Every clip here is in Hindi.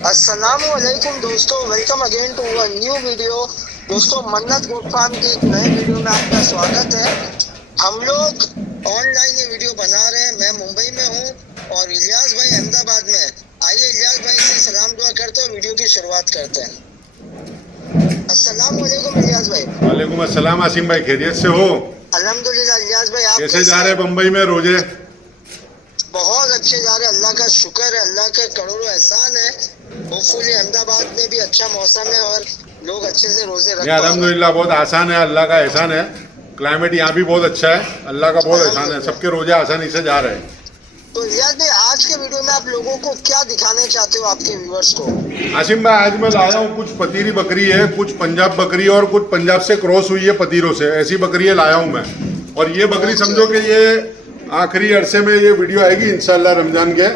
अस्सलामुअलैकुम दोस्तों, welcome again to a new video. दोस्तों, मन्नत गोट फार्म के एक नए वीडियो में आपका स्वागत है। हम लोग ऑनलाइन ये वीडियो बना रहे हैं। मैं मुंबई में हूँ और इलियास भाई अहमदाबाद में है। आइए इलियास भाई से सलाम दुआ करते हैं, वीडियो की शुरुआत करते हैं। अस्सलामुअलैकुम इलियास भाई। वालेकुम अस्सलाम आसिम भाई, खैरियत से हो? अल्हम्दुलिल्लाह। इलियास भाई, आप कैसे जा रहे हैं बम्बई में रोजे? बहुत अच्छे जा रहे हैं, अल्लाह का शुक्र है, अल्लाह का करोड़ों एहसान है। होपफुली अहमदाबाद में भी अच्छा मौसम है और लोग अच्छे से रोजे रख नहीं, अल्हम्दुलिल्लाह बहुत आसान है, अल्लाह का एहसान है। क्लाइमेट यहाँ भी बहुत अच्छा है, अल्लाह का बहुत एहसान है, सबके रोजे आसानी से जा रहे हैं। तो इलियास भाई, आज के वीडियो में आप लोगों को क्या दिखाने चाहते हो, आपके व्यूअर्स को? आसिम भाई, आज मैं लाया हूँ कुछ पतीरी बकरी है, कुछ पंजाब बकरी और कुछ पंजाब से क्रॉस हुई है पतीरों से, ऐसी बकरियाँ लाया हूँ मैं। और ये बकरी समझो कि ये आखिरी अरसे में ये वीडियो आएगी इंशाल्लाह रमजान के,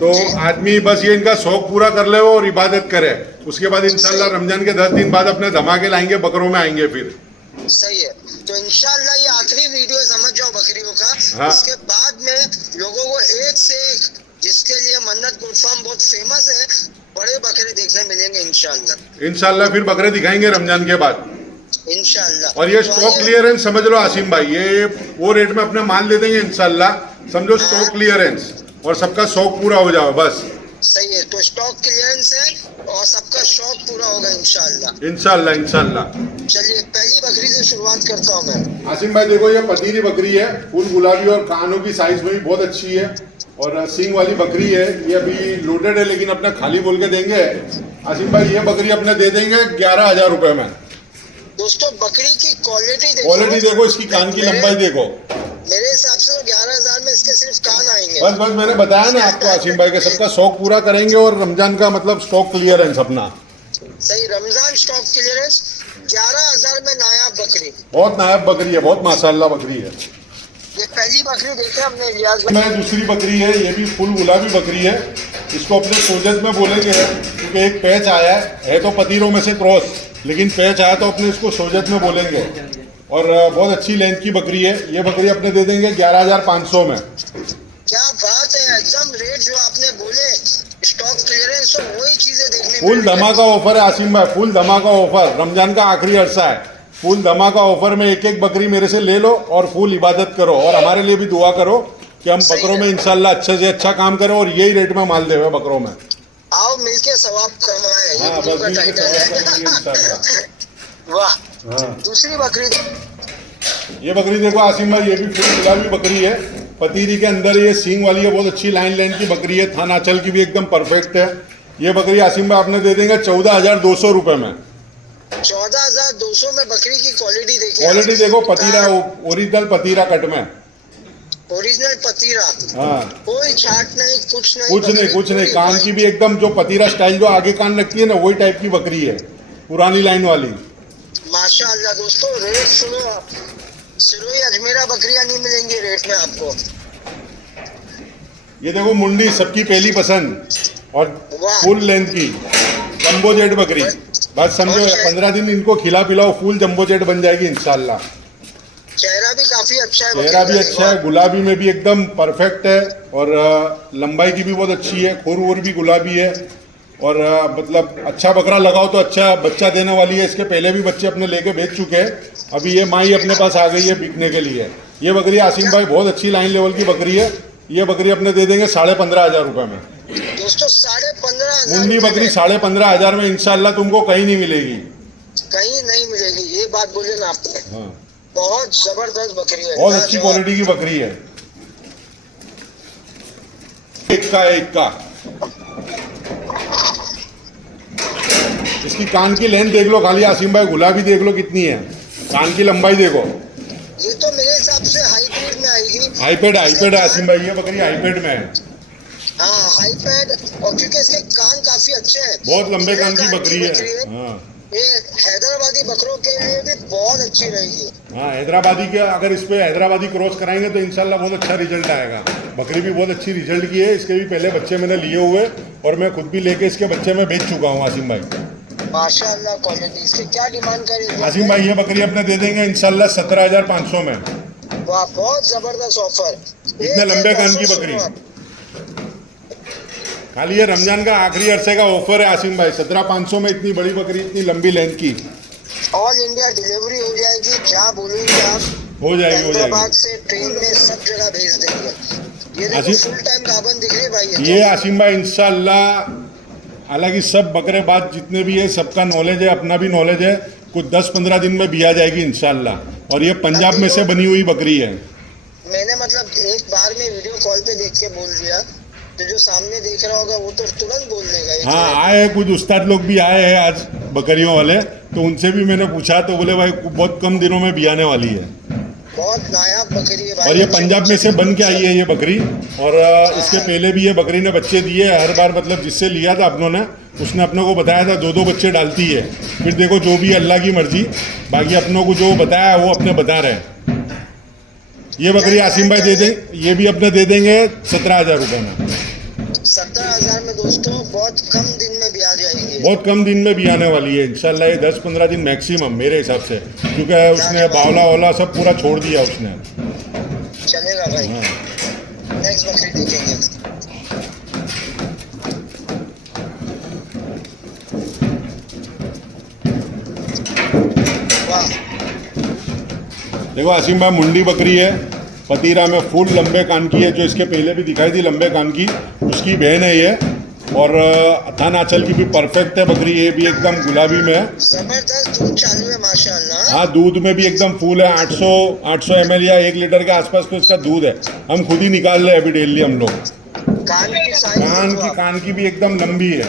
तो आदमी बस ये इनका शौक पूरा कर ले और इबादत करे। उसके बाद इंशाल्लाह रमजान के 10 दिन बाद अपने धमाके लाएंगे, बकरों में आएंगे फिर। सही है, तो इंशाल्लाह ये आखिरी वीडियो समझ जाओ बकरियों का। हाँ। इसके बाद में लोगों को एक से एक, जिसके लिए मन्नत गोट फार्म बहुत फेमस है, बड़े बकरे देखने मिलेंगे इंशाल्लाह। इंशाल्लाह फिर बकरे दिखाएंगे रमजान के बाद। इंशाल्लाह। और ये तो स्टॉक आइए- क्लियरेंस समझ लो आसिम भाई, ये वो रेट में अपने माल दे देंगे इंशाल्लाह, समझो स्टॉक क्लियरेंस, और सबका शौक पूरा हो जाओ बस। सही है, तो स्टॉक क्लियरेंस है और सबका शौक पूरा होगा इंशाल्लाह। इंशाल्लाह इंशाल्लाह। चलिए, पहली बकरी से शुरुआत करता हूँ मैं। आसिम भाई देखो, ये पतीरी बकरी है, फुल गुलाबी और कानों की साइज में भी बहुत अच्छी है और सींग वाली बकरी है। ये अभी लोडेड है लेकिन अपने खाली बोल के देंगे। आसिम भाई, ये बकरी अपने दे देंगे 11,000 रुपए में। दोस्तों, बकरी की क्वालिटी क्वालिटी देखो, इसकी कान की लंबाई देखो। मेरे हिसाब से तो 11,000 में इसके सिर्फ कान आएंगे। बस बस मैंने बताया ना आपको आसिम भाई के सबका शौक पूरा करेंगे और रमजान का मतलब स्टॉक क्लियरेंस अपना। सही, रमजान स्टॉक क्लियरेंस। 11,000 में नायाब बकरी। बहुत नायाब बकरी है, बहुत माशाल्लाह बकरी है। ये पहली बकरी देखी हमने इलियास भाई। मैं दूसरी बकरी है, ये भी फुल गुलाबी बकरी है। इसको अपने सोजत में बोलेंगे क्योंकि एक पैच आया है तो पतीरों में से क्रॉस, लेकिन पैच आया तो अपने इसको सोजत में बोलेंगे। और बहुत अच्छी लेंथ की बकरी है। ये बकरी अपने दे देंगे 11,500 में। क्या बात है, एकदम रेट जो आपने बोले, स्टॉक क्लियरेंस, तो वही चीजें देखने फुल मिलेंगी। धमाका ऑफर है आसिम भाई, फुल धमाका ऑफर। रमजान का आखिरी अरसा है, फुल धमाका ऑफर में एक एक बकरी मेरे से ले लो और फुल इबादत करो और हमारे लिए भी दुआ करो कि हम बकरों में इंशाल्लाह अच्छे से अच्छा काम करें और यही रेट में माल देवे बकरों में। आओ मिलके सवाब कमाए, ये हाँ, वीडियो बस का मिलके टाइटल सवाब करेंगे है। इंशाल्लाह। वाह। हाँ। दूसरी बकरी। ये बकरी देखो आसिम भाई, ये भी फुल गुलाबी बकरी है, पतीरी के अंदर ये सींग वाली है, बहुत अच्छी लाइन की बकरी है, थाना चल की भी एकदम परफेक्ट है। ये बकरी आसिम भाई आपने दे देंगे 14,200 रुपए में। 14,200 में बकरी की क्वालिटी देखिए। क्वालिटी देखो, पतीरा ओरिजिनल पतीरा कट में। ओरिजिनल पतीरा। हाँ, कोई छाट नहीं, कुछ नहीं। कुछ नहीं कुछ नहीं। कान की भी एकदम जो पतीरा स्टाइल जो आगे कान लगती है ना, वही टाइप की बकरी है, पुरानी लाइन वाली। माशाअल्लाह। दोस्तों, रेट सुनो, सिरोही अजमेरा बकरियां नहीं मिलेंगी रेट में आपको। ये देखो मुंडी, सबकी पहली पसंद और वाह। फुल लेंथ की जंबो जेट बकरी। बस समझो 15 दिन इनको खिला पिलाओ, फुल जंबो जेट बन जाएगी इंशाल्लाह। चेहरा भी काफी अच्छा है, चेहरा भी बकरी का। अच्छा है, गुलाबी में भी एकदम परफेक्ट है और लंबाई की भी बहुत अच्छी है, खुर वुर भी गुलाबी है और मतलब अच्छा बकरा लगाओ तो अच्छा बच्चा देने वाली है। इसके पहले भी बच्चे अपने लेके बेच चुके हैं, अभी ये माई अपने पास आ गई है बिकने के लिए। ये बकरी आसिम भाई बहुत अच्छी लाइन लेवल की बकरी है। ये बकरी अपने दे देंगे 15,500 रुपए में। दोस्तों, 15,500 मुंडी बकरी 15,500 में इंशाल्लाह तुमको कहीं नहीं मिलेगी। कहीं नहीं मिलेगी, ये बात बोले ना आपने। हाँ, बहुत जबरदस्त बकरी है, बहुत अच्छी क्वालिटी की बकरी है। एक का इसकी कान की लेंथ देख लो खाली आसिम भाई, गुलाबी देख लो कितनी है, कान की लंबाई देखो। ये तो मेरे हिसाब से हाईब्रिड में आएगी। हाईपेड है आसिम भाई, ये बकरी हाईपेड में है। हाँ, हाईपेड, और क्योंकि इसके कान काफी अच्छे हैं। बहुत लंबे कान की बकरी है। हाँ ये हैदराबादी बकरों के लिए भी बहुत अच्छी रहेगी। हाँ, हैदराबादी के अगर इस पे हैदराबादी क्रॉस कराएंगे तो इंशाल्लाह बहुत अच्छा रिजल्ट आएगा। बकरी भी बहुत अच्छी रिजल्ट की है, इसके भी पहले बच्चे मैंने लिए हुए और मैं खुद भी लेके इसके बच्चे में बेच चुका हूँ आसिम भाई। माशाल्लाह क्वालिटी। इसकी क्या डिमांड करेंगे आसिम भाई? ये बकरी अपने दे देंगे इंशाल्लाह 17,500 में। वाह, बहुत जबरदस्त ऑफर। इतने लंबे कान की बकरी। खाली ये रमजान का आखिरी अरसे का ऑफर है आसिम भाई, 17,500 में इतनी बड़ी बकरी, इतनी लंबी लेंथ की ऑल इंडिया डिलीवरी हो जाएगी, जहाँ बोलेंगे आप। हो जाएगी, हो अहमदाबाद जाएगी। से ट्रेन में सब जगह भेज देंगे। ये देखो आसिम- फुल टाइम गाभन दिख रही है भाई ये आसिम भाई इंशाल्लाह, हालांकि सब बकरे बात जितने भी है सबका नॉलेज है, अपना भी नॉलेज है, कुछ 10-15 दिन में भी आ जाएगी इंशाल्लाह। और ये पंजाब में से बनी हुई बकरी है। मैंने मतलब एक बार में वीडियो कॉल पे देख के बोल दिया, तो जो सामने देख रहा होगा वो तो तुरंत बोल देगा। एक हाँ, मिनट। आए हैं कुछ उस्ताद लोग भी आए हैं आज बकरियों वाले, तो उनसे भी मैंने पूछा तो बोले भाई बहुत कम दिनों में भी आने वाली है। बहुत नायाब बकरी है भाई। और ये पंजाब में से बन के आई है ये बकरी। और इसके पहले भी ये बकरी ने बच्चे दिए हर बार, मतलब जिससे लिया था अपनों ने, उसने अपनों को बताया था 2-2 बच्चे डालती है। फिर देखो जो भी अल्लाह की मर्जी, बाकी अपनों को जो बताया वो अपने बता रहे हैं। ये बकरी आसिम भाई दे दें, ये भी अपने दे देंगे 17,000 रुपये में। 17,000 में दोस्तों बहुत कम दिन में भी आ जाएंगे। बहुत कम दिन में भी आने वाली है इंशाल्लाह, ये 10-15 दिन मैक्सिमम मेरे हिसाब से, क्योंकि उसने बावला वाला सब पूरा छोड़ दिया उसने। चलेगा भाई। हाँ। नेक्स्ट बकरी देखेंगे। वाह, देखो आसिम भाई, मुंडी बकरी है, पतीरा में फुल लंबे कान की है, जो इसके पहले भी दिखाई थी लंबे कान की, उसकी बहन है ये। और थान आंचल की भी परफेक्ट है बकरी, ये भी एकदम गुलाबी में है। जबरदस्त दूध चालू है माशाल्लाह। हाँ, दूध में भी एकदम फुल है, 800 ml या 1 लीटर के आसपास तो इसका दूध है। हम खुद ही निकाल रहे हैं अभी डेली हम लोग। कान की साइज कान की भी एकदम लंबी है।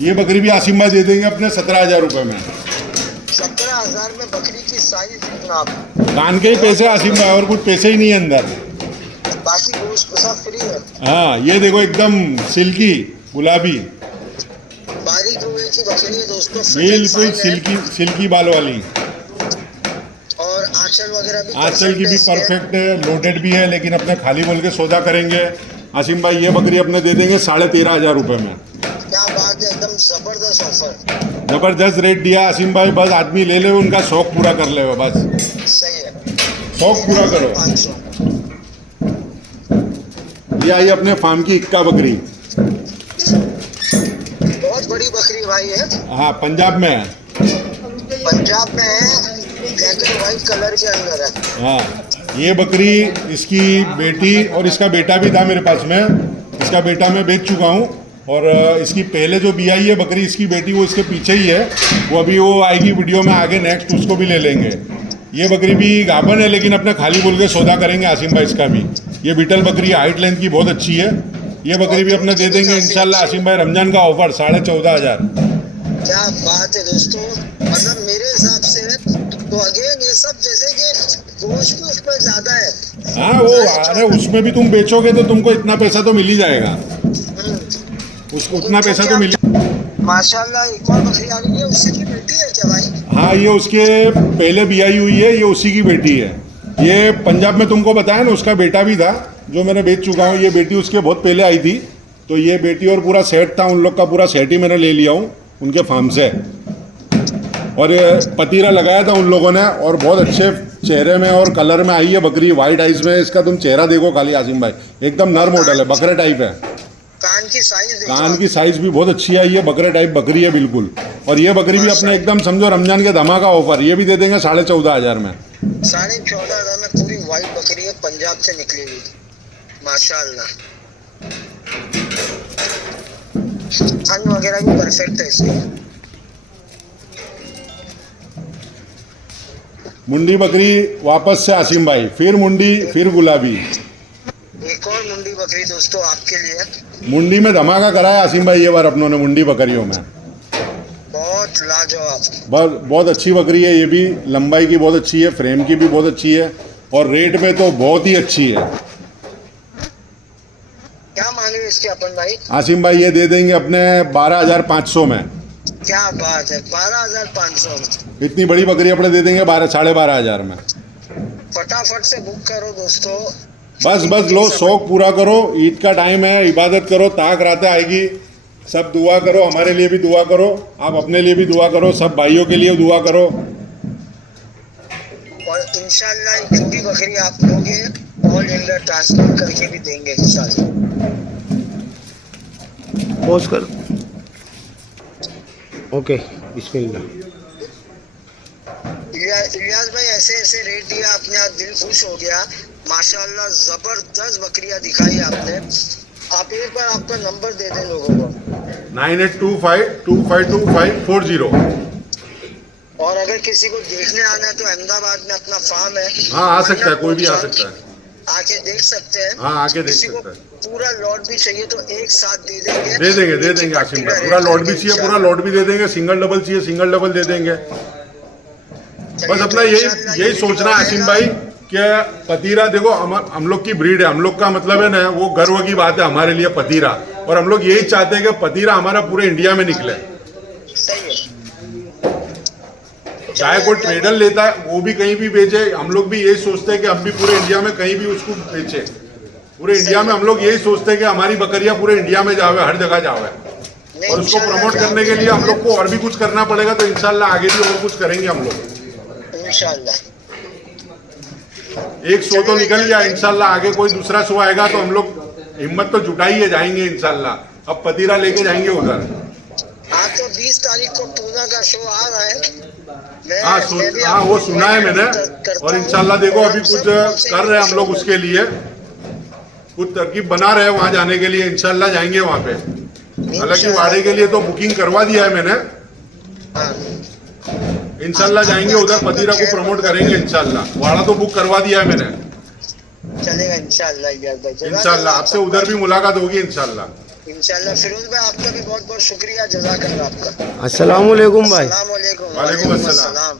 ये बकरी भी आसिम भाई दे देंगे अपने 17,000 रुपये में। 17,000 में बकरी की साइज जनाब। कान के ही पैसे आसिम भाई, और कुछ पैसे ही नहीं है अंदर। बाकी गोश्त सब फ्री है। हाँ, ये देखो एकदम सिल्की गुलाबी, बारीक रुए की बकरी है दोस्तों। बिल्कुल सिल्की बाल वाली। और आंचल वगैरह भी आंचल की भी perfect है इसके। परफेक्ट है, लोडेड भी है, लेकिन अपने खाली बोल के सौदा करेंगे आसिम भाई। ये बकरी अपने दे देंगे 13,500 रुपये में। क्या बात है, एकदम जबरदस्त ऑफर। जबरदस्त रेट दिया आसिम भाई, बस आदमी ले ले, उनका शौक पूरा कर ले, बस सही है। शौक पूरा करो। 500। ये आई अपने फार्म की इक्का बकरी। बहुत बड़ी बकरी भाई है, हाँ, पंजाब में है। पंजाब में है, ब्लैक एंड व्हाइट कलर के अंदर है। हाँ, ये बकरी इसकी बेटी और इसका बेटा भी था मेरे पास में। इसका बेटा मैं बेच चुका हूँ, और इसकी पहले जो भी आई है बकरी, इसकी बेटी, वो इसके पीछे ही है। वो अभी वो आएगी वीडियो में आगे, नेक्स्ट उसको भी ले लेंगे। ये बकरी भी गाभन है, लेकिन अपने खाली बोल के सौदा करेंगे आसिम भाई इसका भी। ये बीटल बकरी हाइट लेंथ की बहुत अच्छी है। ये बकरी भी अपने दे देंगे इंशाल्लाह आसिम भाई, रमजान का ऑफर 14,500। क्या बात है दोस्तों, मतलब मेरे हिसाब से तो अगेन ये सब जैसे कि गोश्त भी उसमें ज्यादा है। हाँ, वो अरे उसमें भी तुम बेचोगे तो तुमको इतना पैसा तो मिल ही जाएगा, उसको उतना पैसा तो मिल। माशाल्लाह, एक और बकरी आ गई है, उससे की बेटी है क्या भाई? हाँ, ये उसके पहले भी आई हुई है, ये उसी की बेटी है। ये पंजाब में तुमको बताया ना, उसका बेटा भी था जो मैंने बेच चुका हूँ। ये बेटी उसके बहुत पहले आई थी, तो ये बेटी और पूरा सेट था, उन लोग का पूरा सेट ही मैंने ले लिया हूँ उनके फार्म से। और ये पतीरा लगाया था उन लोगों ने, और बहुत अच्छे चेहरे में और कलर में आई है बकरी, वाइट आइज में। इसका तुम चेहरा देखो खाली आसिम भाई, एकदम नर मॉडल है, बकरे टाइप है। कान की साइज देखो। कान की साइज भी बहुत अच्छी आई है, बकरे टाइप बकरी है बिल्कुल। और ये बकरी भी अपने एकदम समझो रमजान के धमाका ऑफर, ये भी दे देंगे 14,500 में। 14,500 में पूरी व्हाइट बकरी है, पंजाब से निकली हुई माशाल्लाह। थन वगैरह भी परफेक्ट है इसकी। मुंडी बकरी वापस से आसिम भाई, फिर मुंडी, फिर गुलाबी। एक और मुंडी बकरी दोस्तों आपके लिए। मुंडी में धमाका कराया आसिम भाई ये बार अपनों ने मुंडी बकरियों में। बहुत लाजवाब। बहुत अच्छी बकरी है, ये भी लंबाई की बहुत अच्छी है, फ्रेम की भी बहुत अच्छी है, और रेट में तो बहुत ही अच्छी है। क्या मांगे इसके अपन भाई? आसिम भाई ये दे देंगे अपने 12,500 में। क्या बात है, 12,500 में। इतनी बड़ी बकरी अपने दे देंगे 12,500 में। फटाफट से बुक करो दोस्तों। बस लो, शौक पूरा करो, ईद का टाइम है, इबादत करो, ताक रातें आएगी, सब दुआ करो, हमारे लिए भी दुआ करो, आप अपने लिए भी दुआ करो, सब भाइयों के लिए दुआ करो। और इंशाल्लाह जो भी बकरी आप लोगे ऑल इंडिया ट्रांसपोर्ट करके भी देंगे इंशाल्लाह। पॉज कर। ओके बिस्मिल्लाह। इलियास भाई ऐसे ऐसे रेट दिया आपने, आज दिल खुश हो गया। माशाल्लाह जबरदस्त बकरियां दिखाई आपने। आप एक बार आपका नंबर दे दें लोगों को। 9825252540। और अगर किसी को देखने आना है तो अहमदाबाद में अपना फार्म है। हाँ आ सकता है, कोई भी आ सकता है, आके देख सकते हैं। हाँ आके देख किसी को सकता है। पूरा लॉट भी चाहिए तो एक साथ दे देंगे। दे देंगे आसिम भाई, पूरा लॉट भी चाहिए पूरा लॉट भी दे देंगे, सिंगल डबल चाहिए सिंगल डबल दे देंगे। बस अपना यही सोचना है आसिम भाई कि पतीरा देखो हम लोग की ब्रीड है, हम लोग का मतलब है ना वो गर्व की बात है हमारे लिए पतीरा, और हम लोग यही चाहते हैं कि पतीरा हमारा पूरे इंडिया में निकले। सही है। चाहे कोई ट्रेडर लेता है वो भी कहीं भी बेचे, हम लोग भी यही सोचते हैं कि हम भी पूरे इंडिया में कहीं भी उसको बेचे। पूरे इंडिया में हम लोग यही सोचते हैं कि हमारी बकरियां पूरे इंडिया में जावे, हर जगह जावे। और उसको प्रमोट करने के लिए हम लोग को और भी कुछ करना पड़ेगा, तो इंशाल्लाह आगे भी और कुछ करेंगे हम लोग। इंशाल्लाह एक शो तो निकल गया, इंशाल्लाह आगे कोई दूसरा शो आएगा तो हम लोग हिम्मत तो जुटाइए जाएंगे इंशाल्लाह। अब पतीरा लेके जाएंगे उधर। हाँ तो 20 तारीख को पूना का शो आ रहा है। हाँ वो सुना है मैंने, और इंशाल्लाह देखो अभी कुछ कर रहे हैं हम लोग उसके लिए, कुछ तरकीब बना रहे हैं वहां जाने के लिए, इंशाल्लाह जाएंगे वहां पे। हालांकि वाड़े के लिए तो बुकिंग करवा दिया है मैंने, इंशाल्लाह जाएंगे उधर, पतीरा को प्रमोट करेंगे इंशाल्लाह। वाड़ा तो बुक करवा दिया है मैंने, चलेगा इंशाल्लाह। इंशाल्लाह आपसे उधर भी मुलाकात होगी इंशाल्लाह। इंशाल्लाह। फिरोज भाई आपका भी बहुत बहुत शुक्रिया, जज़ाकल्लाह आपका। अस्सलाम वालेकुम भाई। अस्सलाम वालेकुम। वालेकुम अस्सलाम।